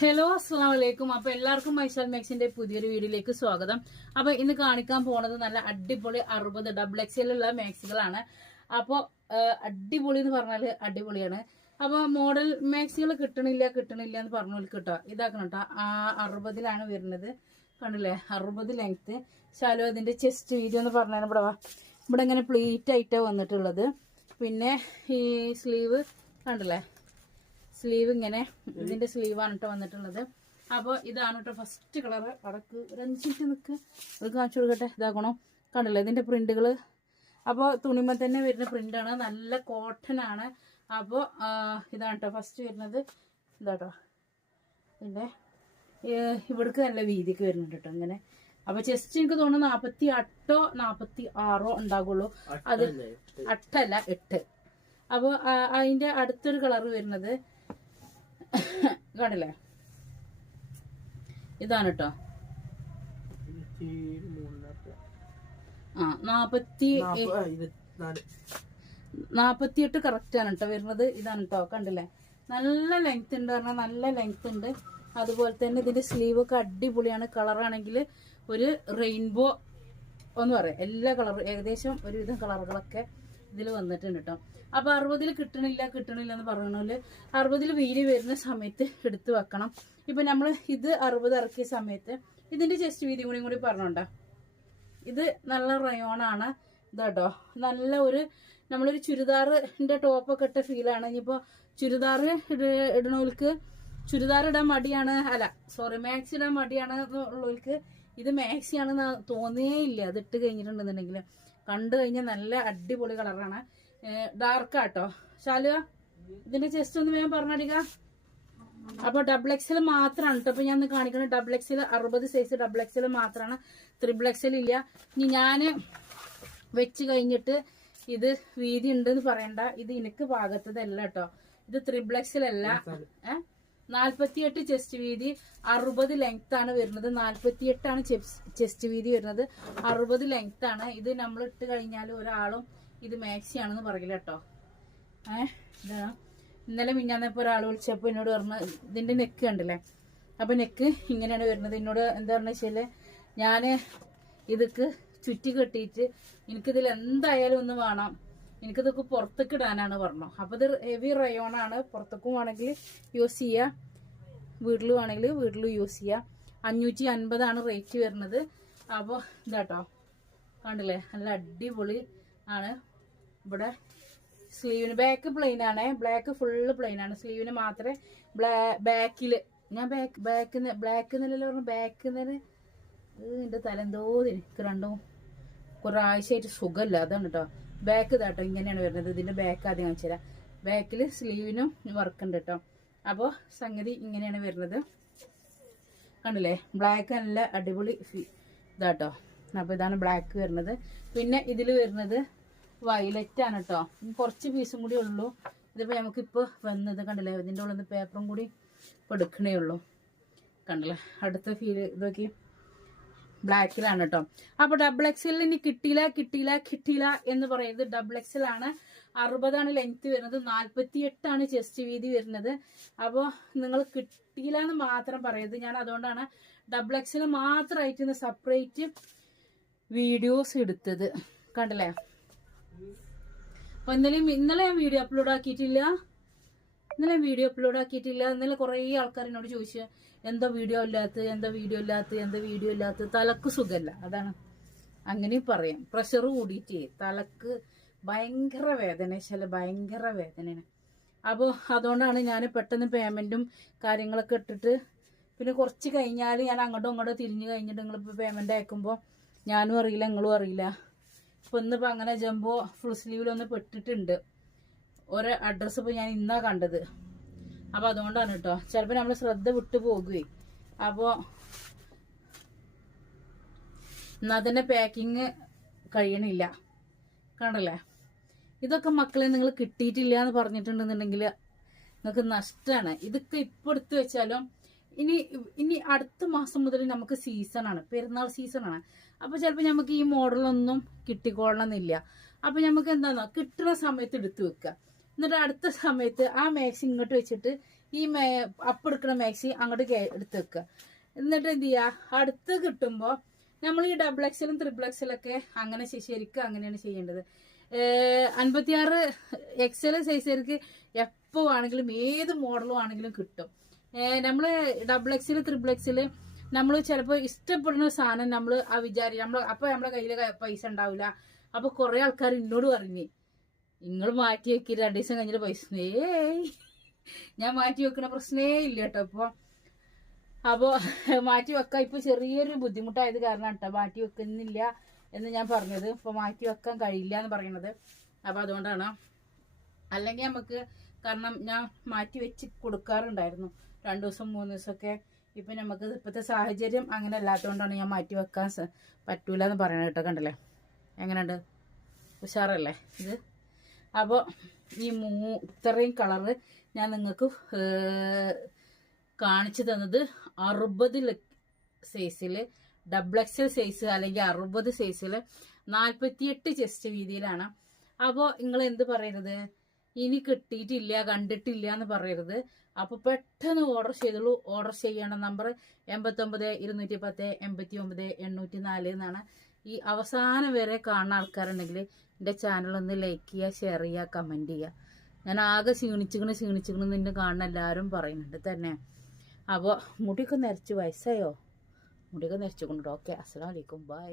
Hello അസ്സാം വലൈക്കും അപ്പൊ എല്ലാവർക്കും മൈശാൽ മാക്സിന്റെ പുതിയൊരു വീഡിയോയിലേക്ക് സ്വാഗതം. അപ്പൊ ഇന്ന് കാണിക്കാൻ പോണത് നല്ല അടിപൊളി അറുപത് ഡബിൾ എക്സിലുള്ള മാക്സുകളാണ്. അപ്പൊ അടിപൊളി എന്ന് പറഞ്ഞാൽ അടിപൊളിയാണ്. അപ്പൊ മോഡൽ മാക്സികൾ കിട്ടണില്ല കിട്ടണില്ല എന്ന് പറഞ്ഞോൽ കിട്ടോ ഇതാക്കണം കേട്ടോ ആ അറുപതിലാണ് വരുന്നത്. കണ്ടില്ലേ? അറുപത് ലെങ്ത് ശാലു അതിന്റെ ചെസ്റ്റ് വീഡിയോ എന്ന് പറഞ്ഞാൽ ഇവിടെ ഇവിടെ ഇങ്ങനെ പ്ലീറ്റ് ആയിട്ടാണ് വന്നിട്ടുള്ളത്. പിന്നെ ഈ സ്ലീവ് കണ്ടില്ലേ? സ്ലീവ് ഇങ്ങനെ ഇതിന്റെ സ്ലീവാണ് കേട്ടോ വന്നിട്ടുള്ളത്. അപ്പോൾ ഇതാണ് കേട്ടോ ഫസ്റ്റ് കളർ അടക്ക് ഒരു അഞ്ച് മിനിറ്റ് നിൽക്ക് അത് കാണിച്ചു കൊടുക്കട്ടെ? ഇതാക്കണോ കണ്ടില്ലേ? ഇതിന്റെ പ്രിന്റുകൾ അപ്പോൾ തുണിമ തന്നെ വരുന്ന പ്രിന്റാണ്. നല്ല കോട്ടൺ ആണ്. അപ്പോൾ ഇതാണ് കേട്ടോ ഫസ്റ്റ് വരുന്നത്. ഇതാട്ടോ ഇതിന്റെ ഇവിടേക്ക് നല്ല വീതിക്ക് വരുന്നുണ്ട് കേട്ടോ ഇങ്ങനെ. അപ്പൊ ചെസ്റ്റ് എനിക്ക് തോന്നുന്നു നാപ്പത്തി എട്ടോ നാപ്പത്തി ആറോ ഉണ്ടാകുള്ളൂ അത് അട്ടല്ല എട്ട്. അപ്പോൾ അതിന്റെ അടുത്തൊരു കളർ വരുന്നത്. കണ്ടില്ലേ? ഇതാണ് കേട്ടോ ആ നാപ്പത്തി നാപ്പത്തിയെട്ട് കറക്റ്റ് ആണ് കേട്ടോ വരുന്നത്. ഇതാണ് കേട്ടോ കണ്ടില്ലേ? നല്ല ലെങ്ത് ഉണ്ട് പറഞ്ഞാൽ നല്ല ലെങ്ത് ഉണ്ട്. അതുപോലെ തന്നെ ഇതിന്റെ സ്ലീവ് ഒക്കെ അടിപൊളിയാണ്. കളറാണെങ്കിൽ ഒരു റെയിൻബോ എന്ന് പറയാം. എല്ലാ കളറും ഏകദേശം ഒരുവിധം കളറുകളൊക്കെ ഇതിൽ വന്നിട്ടുണ്ട് കേട്ടോ അപ്പൊ അറുപതിൽ കിട്ടണില്ല കിട്ടണില്ല എന്ന് പറഞ്ഞാൽ അറുപതിൽ വീൽ വരുന്ന സമയത്ത് എടുത്തു വെക്കണം. ഇപ്പൊ നമ്മൾ ഇത് അറുപത് ഇറക്കിയ സമയത്ത് ഇതിന്റെ ചെസ്റ്റ് വീതി കൂടി കൂടി പറഞ്ഞോണ്ട. ഇത് നല്ല റയോൺ ആണ് ഇതാട്ടോ. നല്ല ഒരു നമ്മളൊരു ചുരിദാറിന്റെ ടോപ്പൊക്കെ ഇട്ട ഫീലാണ് ഇനിയിപ്പോ ചുരിദാർ ഇടണവർക്ക് ചുരിദാർ ഇടാൻ മടിയാണ്. അല്ല സോറി മാക്സ് ഇടാൻ മടിയാണ് ഉള്ളവർക്ക് ഇത് മാക്സി ആണെന്ന് തോന്നേ ഇല്ല അത് ഇട്ട് കഴിഞ്ഞിട്ടുണ്ടെന്നുണ്ടെങ്കിൽ കണ്ടു കഴിഞ്ഞാൽ നല്ല അടിപൊളി കളറാണ്. ഡാർക്ക് ആട്ടോ ശാലുക ഇതിന്റെ ചെസ്റ്റ് ഒന്ന് വേഗം പറഞ്ഞടിക്ക. അപ്പൊ ഡബിൾ എക്സൽ മാത്രമാണ് കേട്ടോ അപ്പൊ ഞാൻ കാണിക്കുന്നത് ഡബിൾ എക്സൽ അറുപത് സൈസ് ഡബിൾ എക്സൽ മാത്രമാണ് ത്രിബിൾ എക്സൽ ഇല്ല. ഇനി ഞാൻ വെച്ച് കഴിഞ്ഞിട്ട് ഇത് വീതി ഉണ്ടെന്ന് പറയണ്ട. ഇത് എനിക്ക് പാകത്തതല്ല കേട്ടോ ഇത് ത്രിബിൾ എക്സൽ അല്ല. ഏഹ് നാൽപ്പത്തിയെട്ട് ചെസ്റ്റ് വീതി അറുപത് ലെങ്ത് ആണ് വരുന്നത്. നാൽപ്പത്തിയെട്ടാണ് ചെസ്റ്റ് വീതി വരുന്നത്. അറുപത് ലെങ്ത് ആണ്. ഇത് നമ്മൾ ഇട്ട് കഴിഞ്ഞാൽ ഒരാളും ഇത് മാക്സി ആണെന്ന് പറയില്ല കേട്ടോ. ഏഹ് ഇന്നലെ മിഞ്ഞാന്നപ്പോ ഒരാൾ വിളിച്ചപ്പോ എന്നോട് പറഞ്ഞു ഇതിന്റെ നെക്ക് കണ്ടില്ലേ? അപ്പൊ നെക്ക് ഇങ്ങനെയാണ് വരുന്നത്. എന്നോട് എന്താ പറഞ്ഞ വെച്ചാൽ ഞാൻ ഇതൊക്കെ ചുറ്റി കെട്ടിയിട്ട് എനിക്കിതിൽ എന്തായാലും ഒന്ന് വേണം. എനിക്കിതൊക്കെ പുറത്തേക്ക് ഇടാനാണ് പറഞ്ഞു അപ്പൊ ഇത് ഹെവി റയോൺ ആണ് പുറത്തേക്കും വേണമെങ്കിൽ യൂസ് ചെയ്യാം. വീട്ടിൽ വേണമെങ്കിൽ വീട്ടിൽ യൂസ് ചെയ്യാം. അഞ്ഞൂറ്റി അൻപതാണ് റേറ്റ് വരുന്നത്. അപ്പോൾ ഇതാട്ടോ. കണ്ടില്ലേ? നല്ല അടിപൊളി ആണ്. ഇവിടെ സ്ലീവിന് ബാക്ക് പ്ലെയിൻ ആണ്. ബ്ലാക്ക് ഫുള്ള് പ്ലെയിൻ ആണ്. സ്ലീവിന് മാത്രമേ ബ്ലാ ബാക്കിൽ ഞാൻ ബാക്ക് ബാക്ക് ബ്ലാക്ക് എന്നല്ലോ പറഞ്ഞു ബാക്ക് എന്നൽ എന്റെ തലെന്തോ എനിക്ക് രണ്ടും ഒരാഴ്ചയായിട്ട് സുഖമില്ല. അതാണ് കേട്ടോ ബാക്ക് ഇതാട്ടോ ഇങ്ങനെയാണ് വരുന്നത്. ഇതിന്റെ ബാക്ക് ആദ്യം കാണിച്ചു തരാം. ബാക്കിൽ സ്ലീവിനും വർക്ക് ഉണ്ട് കേട്ടോ അപ്പോൾ സംഗതി ഇങ്ങനെയാണ് വരുന്നത്. കണ്ടില്ലേ? ബ്ലാക്ക് നല്ല അടിപൊളി ഇതാട്ടോ അപ്പോൾ ഇതാണ് ബ്ലാക്ക് വരുന്നത്. പിന്നെ ഇതിൽ വരുന്നത് വയലറ്റ് ആണ് കേട്ടോ കുറച്ച് പീസും കൂടി ഉള്ളൂ. ഇതിപ്പോൾ നമുക്കിപ്പോൾ വന്നത് കണ്ടില്ലേ? ഇതിന്റെ ഉള്ളിൽ നിന്ന് പേപ്പറും കൂടി ഇപ്പോൾ എടുക്കണേ ഉള്ളൂ. കണ്ടില്ലേ? അടുത്ത ഫീൽ ഇതൊക്കെ ബ്ലാക്കിലാണ് കേട്ടോ അപ്പൊ ഡബിൾ എക്സിൽ ഇനി കിട്ടിയില്ല കിട്ടിയില്ല കിട്ടിയില്ല എന്ന് പറയുന്നത് ഡബിൾ എക്സിലാണ് അറുപതാണ് ലെങ്ത് വരുന്നത് നാൽപ്പത്തി എട്ടാണ് ചെസ്റ്റ് വീതി വരുന്നത്. അപ്പോൾ നിങ്ങൾ കിട്ടിയില്ല എന്ന് മാത്രം പറയരുത്. ഞാൻ അതുകൊണ്ടാണ് ഡബിൾ എക്സിൽ മാത്രമായിട്ട് ഇന്ന് സെപ്പറേറ്റ് വീഡിയോസ് എടുത്തത്. കണ്ടല്ലേ? അപ്പൊ ഇന്നലെ ഇന്നലെ ഞാൻ വീഡിയോ അപ്ലോഡ് ആക്കിയിട്ടില്ല. ഇന്നലെ വീഡിയോ അപ്ലോഡ് ആക്കിയിട്ടില്ല. ഇന്നലെ കുറേ ആൾക്കാർ എന്നോട് ചോദിച്ചു എന്താ വീഡിയോ ഇല്ലാത്ത എന്താ വീഡിയോ ഇല്ലാത്ത എന്താ വീഡിയോ ഇല്ലാത്ത തലക്ക് സുഖമല്ല അതാണ് അങ്ങനെയും പറയാം. പ്രഷർ കൂടിയിട്ടേ തലക്ക് ഭയങ്കര വേദന ചില ഭയങ്കര വേദനയാണ്. അപ്പോൾ അതുകൊണ്ടാണ് ഞാൻ പെട്ടെന്ന് പേയ്മെന്റും കാര്യങ്ങളൊക്കെ ഇട്ടിട്ട് പിന്നെ കുറച്ച് കഴിഞ്ഞാൽ ഞാൻ അങ്ങോട്ടും ഇങ്ങോട്ടും തിരിഞ്ഞ് കഴിഞ്ഞിട്ട് നിങ്ങളിപ്പോൾ പേയ്മെന്റ് അയക്കുമ്പോൾ ഞാനും അറിയില്ല നിങ്ങളും അറിയില്ല. ഇപ്പം ഇന്നിപ്പോൾ അങ്ങനെ ജംബോ ഫുൾ സ്ലീവിലൊന്ന് പെട്ടിട്ടുണ്ട്. ഒരു അഡ്രസ്സ് ഇപ്പോൾ ഞാൻ ഇന്നാ കണ്ടത്. അപ്പോൾ അതുകൊണ്ടാണ് കേട്ടോ ചിലപ്പോൾ നമ്മൾ ശ്രദ്ധ വിട്ടു പോകുകയെ അപ്പോൾ എന്നാ തന്നെ പാക്കിങ് കഴിയണില്ല. കണ്ടല്ലേ? ഇതൊക്കെ മക്കളെ നിങ്ങൾ കിട്ടിയിട്ടില്ല എന്ന് പറഞ്ഞിട്ടുണ്ടെന്നുണ്ടെങ്കിൽ നിങ്ങൾക്ക് നഷ്ടമാണ് ഇതൊക്കെ ഇപ്പോൾ എടുത്തു വെച്ചാലും ഇനി ഇനി അടുത്ത മാസം മുതൽ നമുക്ക് സീസണാണ് പെരുന്നാൾ സീസണാണ് അപ്പോൾ ചിലപ്പോൾ നമുക്ക് ഈ മോഡലൊന്നും കിട്ടിക്കൊള്ളണമെന്നില്ല. അപ്പോൾ നമുക്ക് എന്താണോ കിട്ടുന്ന സമയത്ത് എടുത്തു വെക്കുക എന്നിട്ട് അടുത്ത സമയത്ത് ആ മാക്സി ഇങ്ങോട്ട് വെച്ചിട്ട് ഈ മേ എടുക്കുന്ന മാക്സി അങ്ങോട്ട് എടുത്ത് വെക്കുക. എന്നിട്ട് എന്ത് ചെയ്യുക അടുത്ത് കിട്ടുമ്പോൾ നമ്മൾ ഈ ഡബിൾ എക്സലും ത്രിബിൾ എക്സലൊക്കെ അങ്ങനെ ശരിക്കും അങ്ങനെയാണ് ചെയ്യേണ്ടത്. അൻപത്തിയാറ് എക്സൽ സൈസുകാർക്ക് എപ്പോൾ ആണെങ്കിലും ഏത് മോഡലും ആണെങ്കിലും കിട്ടും. നമ്മൾ ഡബിൾ എക്സൽ ത്രിബിൾ എക്സിൽ നമ്മൾ ചിലപ്പോൾ ഇഷ്ടപ്പെടുന്ന സാധനം നമ്മൾ ആ വിചാരിക്കും നമ്മൾ അപ്പോൾ നമ്മുടെ കയ്യിൽ പൈസ ഉണ്ടാവില്ല അപ്പോൾ കുറേ ആൾക്കാർ എന്നോട് പറഞ്ഞു നിങ്ങൾ മാറ്റി വെക്കി രണ്ട് ദിവസം കഴിഞ്ഞിട്ട് പൈസ ഞാൻ മാറ്റി വെക്കണ പ്രശ്നേ ഇല്ല കേട്ടോ ഇപ്പോൾ അപ്പോൾ മാറ്റി വെക്കാൻ ഇപ്പൊ ചെറിയൊരു ബുദ്ധിമുട്ടായത് കാരണം കേട്ടോ മാറ്റി വെക്കുന്നില്ല എന്ന് ഞാൻ പറഞ്ഞത്. ഇപ്പൊ മാറ്റി വെക്കാൻ കഴിയില്ല എന്ന് പറയണത്. അപ്പോൾ അതുകൊണ്ടാണ്. അല്ലെങ്കിൽ നമുക്ക് കാരണം ഞാൻ മാറ്റി വെച്ച് കൊടുക്കാറുണ്ടായിരുന്നു. രണ്ട് ദിവസം മൂന്ന് ദിവസമൊക്കെ. ഇപ്പൊ നമുക്ക് ഇപ്പോഴത്തെ സാഹചര്യം അങ്ങനെ അല്ലാത്തതുകൊണ്ടാണ് ഞാൻ മാറ്റി വെക്കാൻ പറ്റൂല എന്ന് പറയണത് കേട്ടോ കണ്ടല്ലേ? എങ്ങനെയുണ്ട്? ഉഷാറല്ലേ ഇത്? അപ്പോൾ ഈ മൂ ഇത്രയും കളറ് ഞാൻ നിങ്ങൾക്ക് കാണിച്ചു തന്നത് അറുപത് സൈസിൽ ഡബിൾ എക്സൽ സൈസ് അല്ലെങ്കിൽ അറുപത് സൈസിൽ നാൽപ്പത്തിയെട്ട് ചെസ്റ്റ് വീതിയിലാണ്. അപ്പോൾ നിങ്ങൾ എന്ത് പറയരുത്? ഇനി കിട്ടിയിട്ടില്ല കണ്ടിട്ടില്ല എന്ന് പറയരുത്. അപ്പോൾ പെട്ടെന്ന് ഓർഡർ ചെയ്തുള്ളൂ. ഓർഡർ ചെയ്യേണ്ട നമ്പർ എൺപത്തൊമ്പത് ഇരുന്നൂറ്റി പത്ത് എൺപത്തി ഒമ്പത് എണ്ണൂറ്റി നാല് എന്നാണ്. ഈ അവസാനം വരെ കാണുന്ന ആൾക്കാരുണ്ടെങ്കിൽ എന്റെ ചാനൽ ഒന്ന് ലൈക്ക് ചെയ്യുക ഷെയർ ചെയ്യുക കമന്റ് ചെയ്യുക. ഞാൻ ആകെ ക്ഷീണിച്ചിക്കണ് ക്ഷീണിച്ചിക്കണ് നിന്നെ കാണുന്ന എല്ലാവരും പറയുന്നുണ്ട് തന്നെ. അപ്പോൾ മുടിയൊക്കെ നിരച്ച് വയസ്സായോ? മുടിയൊക്കെ നിരച്ചു കൊണ്ടോ ഓക്കെ അസ്സാം വലൈക്കും ബൈ